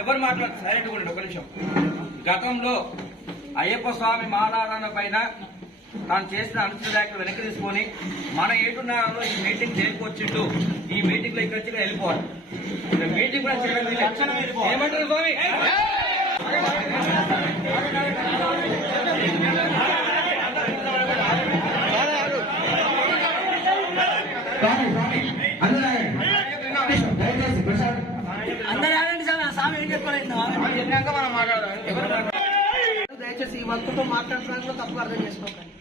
ఎవరు మాట్లాడుతున్నారు సైలెంట్ కూడా ఒక నిమిషం. గతంలో అయ్యప్ప స్వామి మాలారాధన పైన తాను చేసిన అనుచిత వ్యాఖ్యలు వెనక్కి తీసుకొని మన ఏటున్నారో ఈ మీటింగ్ చేరుకొచ్చిండు. ఈ మీటింగ్ లో ఇక్కడ వెళ్ళిపోవాలి. మీటింగ్ ఏమంటారు స్వామి? దయచేసి ఈ వంతుతో మాట్లాడడానికి తప్పుగా అర్థం చేసుకోకండి.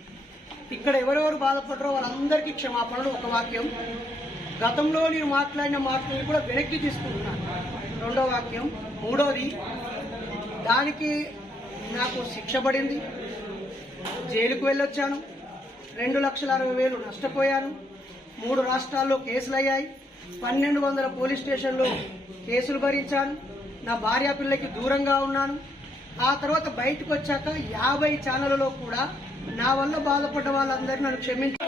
ఇక్కడ ఎవరెవరు బాధపడరో వాళ్ళందరికీ క్షమాపణలు. ఒక వాక్యం, గతంలో నేను మాట్లాడిన మాటలను కూడా వెనక్కి తీసుకుంటున్నాను. రెండో వాక్యం. మూడోది, దానికి నాకు శిక్ష పడింది, జైలుకు వెళ్ళొచ్చాను, 2,60,000 నష్టపోయాను, 3 రాష్ట్రాల్లో కేసులు అయ్యాయి, 1,200 పోలీస్ స్టేషన్లో కేసులు భరించాను, నా భార్య పిల్లకి దూరంగా ఉన్నాను. ఆ తర్వాత బయటకు వచ్చాక 50 ఛానళ్లలో కూడా నా వల్ల బాధపడ్డ వాళ్ళందరూ నన్ను క్షమించారు.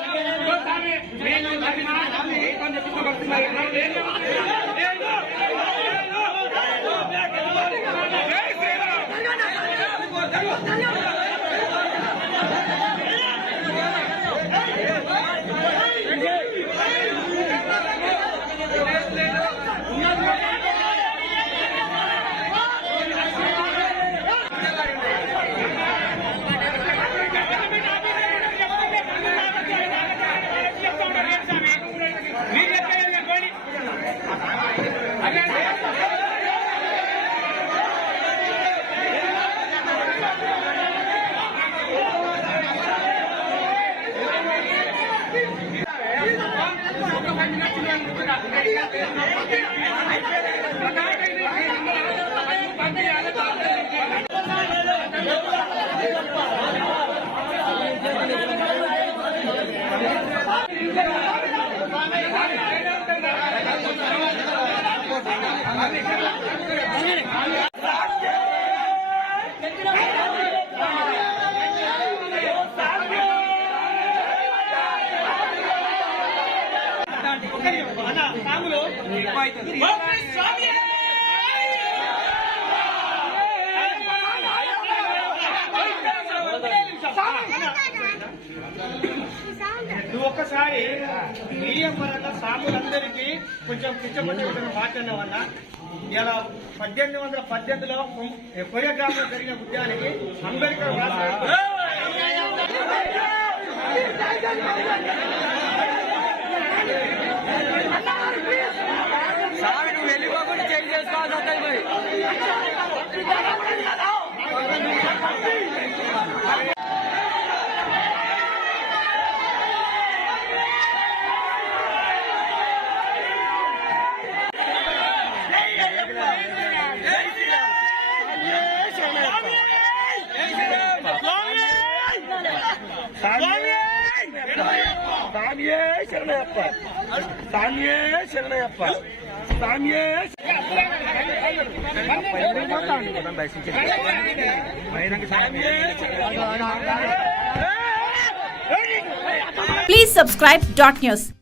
ఒక్కసారి మీడియా పరంగా సాములందరికీ కొంచెం పిచ్చపట్టిన మాట్లాడిన వల్ల ఇలా 1818లో కొరియోగ్రాఫ్ లో జరిగిన ఉద్యానికి అంబేద్కర్ వెళ్ళిపోకుండా చేంజ్ చేసుకోవాల్సి శరణయ్యప్ప, శరణయ్యప్ప, Please subscribe Dot News.